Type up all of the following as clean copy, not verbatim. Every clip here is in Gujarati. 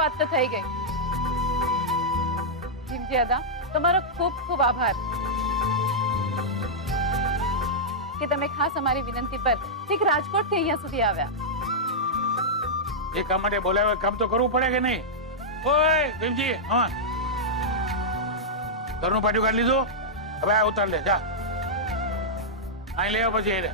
વાત તો થઈ ગઈ. ભીમજી દાદા, તમારો ખૂબ ખૂબ આભાર કે તમે ખાસ અમારી વિનંતી પર ઠીક રાજકોટથી અહીંયા સુધી આવ્યા. એ કામ માટે બોલાવે, કામ તો કરવું પડે કે નહીં? ઓય ભીમજી, હા ઘરનું પાટિયું કાઢી લીધું? હવે આ ઉતાર લે, જા અહીં લેવા પછી એને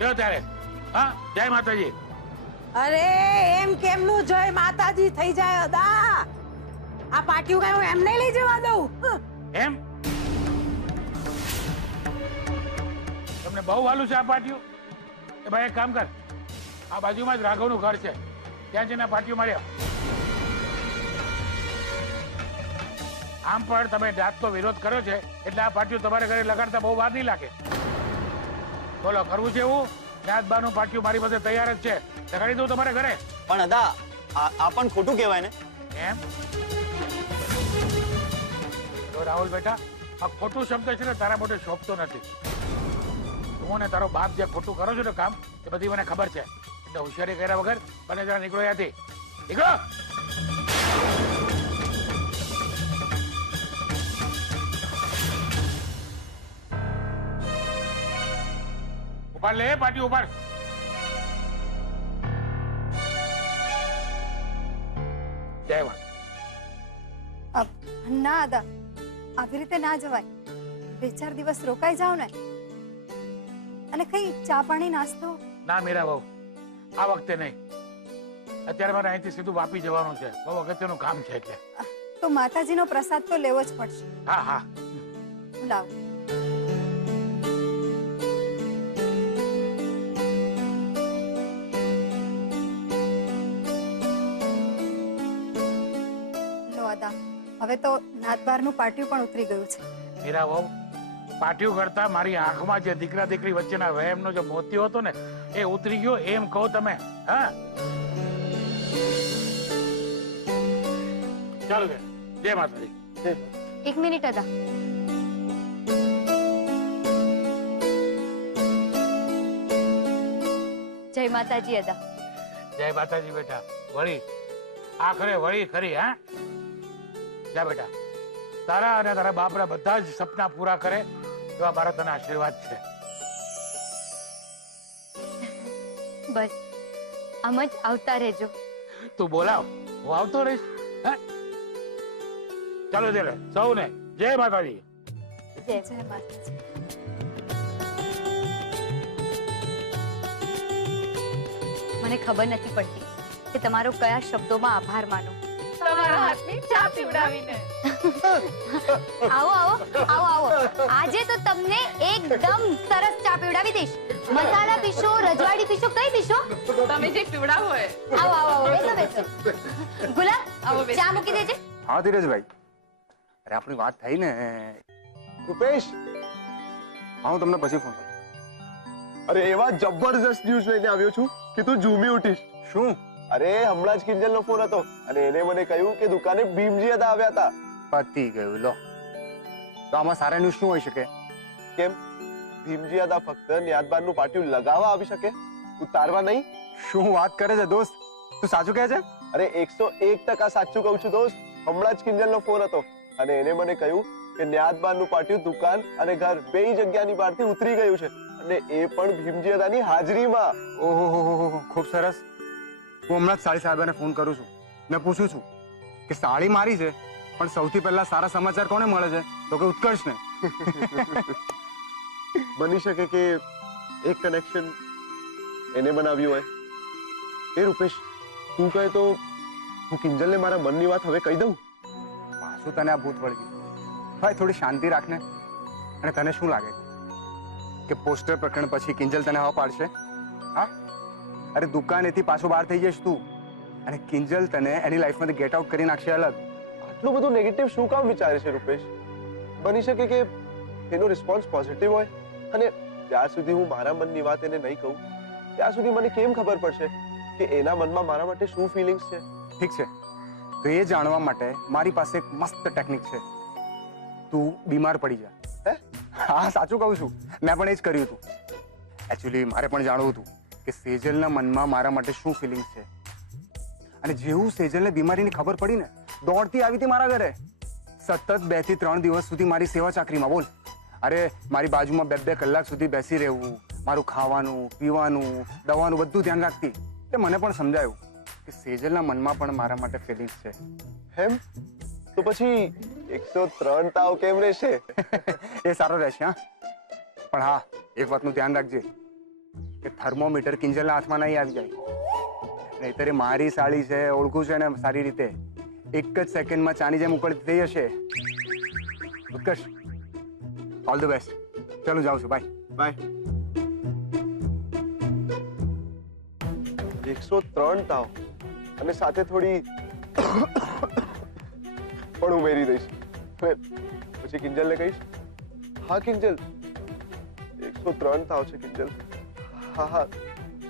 લ્યો ત્યારે. હા, જય માતાજી. અરે એમ કેમનું જય માતાજી થઈ જાય અદા? આ પાટિયું કઈ હું એમ નહીં લઈ જવા દઉં. એમ તમને બહુ વાલું છે આ પાટિયું? એ ભાઈ એક કામ કર, આ બાજુમાં જ રાઘવનું ઘર છે, ત્યાં જઈને પાટિયું માર્યા. આમ પણ તમે જાતનો વિરોધ કર્યો છે એટલે આ પાટિયું તમારે ઘરે લગાડતા બહુ વાર નહીં લાગે. બોલો, કરવું છે એવું? નાથબાનું પાટિયું મારી પાસે તૈયાર જ છે, લગાડી દઉં તમારે ઘરે? પણ અદા આ પણ ખોટું કહેવાય ને. એમ તો રાહુલ બેટા, આ ખોટું શબ્દ છે ને તારા મોટે શોભતો નથી. તું ને તારો બાપ જે ખોટું કરો છો ને કામ, એ બધી મને ખબર છે. એટલે હોશિયારી કર્યા વગર બને જરા નીકળો ત્યાંથી. નીકળો. ઉપાડ લે પાટી, ઉપાડ. જય વાત. ના દાદા, આવી રીતે ના જવાય. 2-4 દિવસ રોકાઈ જાવ ને, અને કઈ ચા પાણી નાસ્તો. ના મીરા બહુ, આ વખતે નહીં. અત્યારે મારે અહીંથી સીધું વાપી જવાનું છે, બહુ અગત્યનું કામ છે એટલે. તો માતાજીનો પ્રસાદ તો લેવો જ પડશે. હા હા, હું લાવું. હવે તો નાથબારનું પાટિયું પણ ઉતરી ગયું છે. મીરા બહુ, પાટિયું કરતા મારી આંખમાં જે દીકરા દીકરી વચ્ચેના વહેમનો જે મોતિયો હતો ને, એ ઉતરી ગયો એમ કહો તમે. હા ચાલો બેન, જય માતાજી. 1 મિનિટ દાદા. જય માતાજી દાદા. જય માતાજી બેટા. વળી આખરે વળી ખરી. હા જા બેટા, તારા અને તારા બાપના બધા જ સપના પૂરા કરે એવા મારા તને આશીર્વાદ છે. બસ આમ જ આવતા રહેજો. તું બોલાવ, હું આવતો રહીશ. ચાલો ત્યારે સૌને જય માતાજી. જય માતાજી. મને ખબર નથી પડતી કે તમારો કયા શબ્દોમાં આભાર માનો. તમારા હાથની ચા પીવડાવીને. આવો આવો આવો આવો. આજે તો તમને એકદમ સરસ ચા પીવડાવી દઈશ. મસાલા પીશો, રજવાડી પીશો, કઈ પીશો? તમે જે પીવડાવો હોય. આવો આવો આવો, બેસો બેસો. ગુલાબ, આવો બેસો. ચા મૂકી દેજે. હા ધીરજભાઈ, અરે આપણી વાત થઈ ને. રૂપેશ, હા હું તમને પછી ફોન કરું. અરે એવા જબરજસ્ત ન્યૂઝ લઈને આવ્યો છું કે તું ઝૂમી ઉઠીશ. શું? અરે હમણાં જ કિંજલનો ફોન હતો અને એને મને કહ્યું કે દુકાને ભીમજી હતા આવ્યા હતા. પતી ગયું. લો, તો આમાં સારા ન્યૂઝ શું હોઈ શકે? કેમ? ભીમજી હતા ફક્ત ન્યાતબારનું પાટિયું લગાવવા આવી શકે, ઉતારવા નહીં. શું વાત કરે છે દોસ્ત? તું સાચું કહે છે? અરે 101% સાચું કહું છું દોસ્ત. હમણાં જ કિંજલનો ફોન હતો અને એને મને કહ્યું કે ન્યાતબારનું પાટિયું દુકાન અને ઘર બેય જગ્યાની બહારથી ઉતરી ગયું છે, અને એ પણ ભીમજી હતાની હાજરીમાં. ઓહો, ખૂબ સરસ. હું હમણાં જ સાળી સાહેબાને ફોન કરું છું ને પૂછું છું કે સાળી મારી છે, પણ સૌથી પહેલા સારા સમાચાર કોને મળે છે? તો કે ઉત્કર્ષને. બની શકે કે એક કનેક્શન એને બનાવ્યું હોય. એ રૂપેશ, તું કહે તો હું કિંજલને મારા મનની વાત હવે કહી દઉં. પાછું તને આ ભૂત વળગ્યું. ભાઈ થોડી શાંતિ રાખને. અને તને શું લાગે છે કે પોસ્ટર પ્રકરણ પછી કિંજલ તને હવા પાડશે? હા, અરે દુકાનેથી પાછો બહાર થઈ જઈશ તું, અને કિંજલ તને એની લાઈફમાંથી ગેટ આઉટ કરી નાખશે અલગ. આટલું બધું નેગેટિવ શું કામ વિચારે છે રૂપેશ? બની શકે કે એનો રિસ્પોન્સ પોઝિટિવ હોય, અને જ્યાં સુધી હું મારા મનની વાત એને નહીં કહું ત્યાં સુધી મને કેમ ખબર પડશે કે એના મનમાં મારા માટે શું ફિલિંગ્સ છે? ઠીક છે, તો એ જાણવા માટે મારી પાસે એક મસ્ત ટેકનિક છે. તું બીમાર પડી જા, હા સાચું કહું છું, મેં પણ એ જ કર્યું હતું. એકચ્યુઅલી મારે પણ જાણવું હતું કે સેજલના મનમાં મારા માટે શું ફિલિંગ્સ છે. અને જેવું સેજલને બીમારીની ખબર પડી ને, દોડતી આવી હતી મારા ઘરે. સતત 2 થી 3 દિવસ સુધી મારી સેવા ચાકરીમાં. બોલ, અરે મારી બાજુમાં 2-2 કલાક સુધી બેસી રહેવું, મારું ખાવાનું પીવાનું દવાનું બધું ધ્યાન રાખતી. એટલે મને પણ સમજાયું કે સેજલના મનમાં પણ મારા માટે ફિલિંગ્સ છે. એમ તો પછી 103 તાવ કેમ રહેશે? એ સારો રહેશે. હા, પણ હા, એક વાતનું ધ્યાન રાખજે કે થર્મોમીટર કિંજલના હાથમાં નહીં આવી જાય. નહીતર એ મારી સાળી છે, ઓળખું છે ને સારી રીતે. એક જ સેકન્ડમાં ચાની જેમ ઉકળતી થઈ જશે. ઉત્કર્ષ, ઓલ ધ બેસ્ટ. ચાલો જાઉં છું. Bye bye. 103 તાવ અને સાથે થોડી પણ ઉમેરી દઈશ. પછી કિંજલને કહીશ, હા કિંજલ 103 તાવ છે કિંજલ. હા હા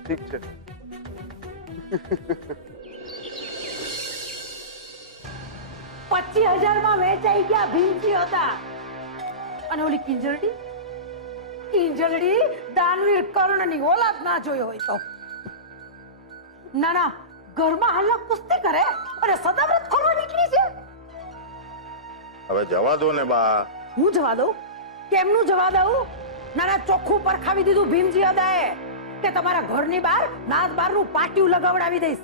ઠીક છે. 25,000 માં વેચાઈ ગયા ભીમજી હતા. અને ઓલી કિંજલડી દાનવીર કર્ણની ઓલાદ ના જોઈ હોય તો. ના ના, ઘરમાં હાલના કુસ્તી કરે અને સદાવ્રત ખોરવા નીકળી છે. હવે જવા દો ને બા. હું જવા દઉં? કેમનું જવા દઉં? ના ના, ચોખ્ખું પરખાવી દીધું ભીમજી અદાએ કે તમારા ઘરની બહાર નાદ બારનું પાટિયું લગાવડાવી દઈશ.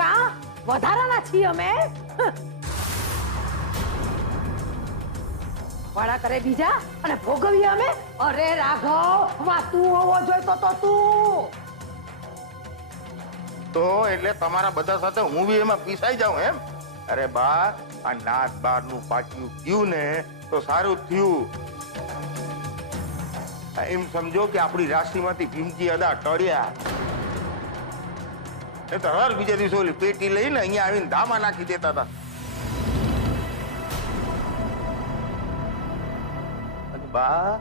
કા વધારાના છીએ અમે. વાળા કરે બીજા અને ભોગવીએ અમે. અરે રાઘવ, વા તું હોવો જોઈતો તો તું. તો એટલે તમારા બધા સાથે હું બી એમાં પીસાઈ જાઉં એમ? અરે બા, આ નાત બારનું પાટિયું ગયું ને તો સારું થયું. એમ સમજો કે આપણી રાશિમાંથી ભીમજી અદા ટળ્યા. એ તો હર બીજા દિવસે ઓલી પેટી લઈને અહીંયા આવીને ધામા નાખી દેતા હતા. અને બા,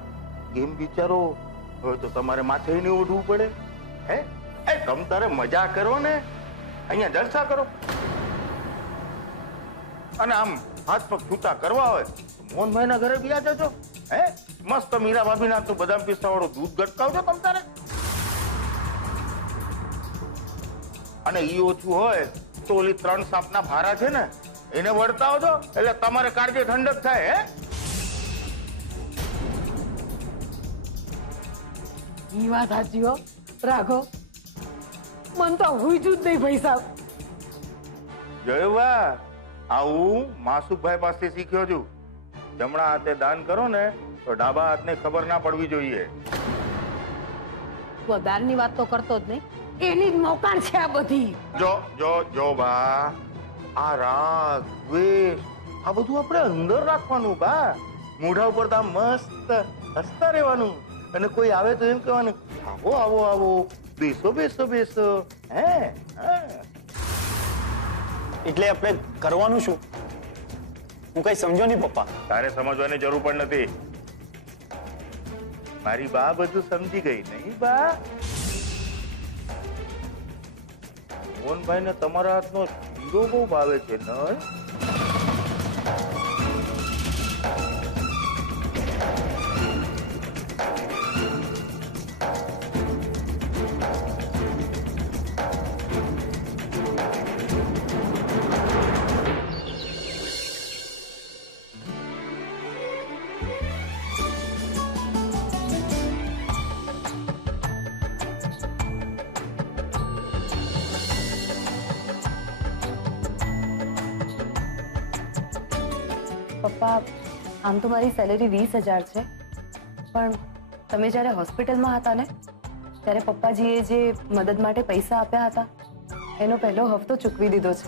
કેમ બિચારો, હવે તો તમારે માથે નહીં ઓઢવું પડે. હે, એ તમ તારે મજા કરો ને, અહીંયા જલસા કરો. અને આમ હાથ પગ છૂટા કરવા હોય તો મોહનભાઈ ના ઘરે બી જજો. હે, મસ્ત મીરા ભાભી ના તો બદામ પિસ્તા વાળું દૂધ ગટકાવજો તમ તારે. અને ઈ ઓછું હોય તો ઓલી 3 સાપના ભારા છે ને એને વળતાવજો, એટલે તમારે કાળજે ઠંડક થાય. હે, ઈ વાત સાચી હો રાઘવ. મન તો હુઈજું જ નહીં ભાઈ સાહેબ. જયવા, આવું માસુભાઈ પાસે શીખ્યો છું. જમણા હાથે દાન કરો ને તો ડાબા હાથને ખબર ના પડવી જોઈએ. તું દાનની વાત તો કરતો જ નહીં. એની જ મોકાણ છે આ બધી. જો બા, આ રાગ દ્વેષ આ બધું આપણે અંદર રાખવાનું બા. મોઢા ઉપર તો મસ્ત હસતા રહેવાનું. અને કોઈ આવે તો એમ કહેવાનું, આવો આવો આવો, બેસો બેસો બેસો. હે, એટલે આપણે કરવાનું શું? હું કઈ સમજો નહીં પપ્પા. તારે સમજવાની જરૂર પણ નથી. મારી બા બધું સમજી ગઈ નહીં બા? મોહનભાઈ ને તમારા હાથનો શીરો બહુ ભાવે છે નહીં? પપ્પા, આમ તો મારી સેલેરી 20,000 છે, પણ તમે જ્યારે હોસ્પિટલમાં હતા ને ત્યારે પપ્પાજીએ જે મદદ માટે પૈસા આપ્યા હતા એનો પહેલો હપ્તો ચૂકવી દીધો છે.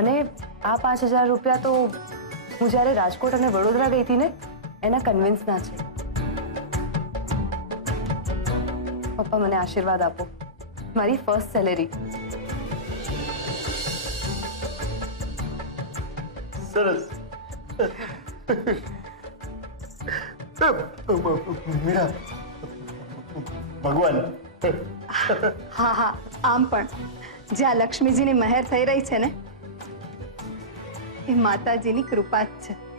અને આ 5,000 રૂપિયા તો હું જ્યારે રાજકોટ અને વડોદરા ગઈ હતી ને એના કન્વિન્સના છે. પપ્પા, મને આશીર્વાદ આપો. મારી ફર્સ્ટ સેલેરી. સરસ. મીરા, ભગવાન. હા હા, આમ પણ જ્યાં લક્ષ્મીજીની મહેર થઈ રહી છે ને એ માતાજીની કૃપા જ છે.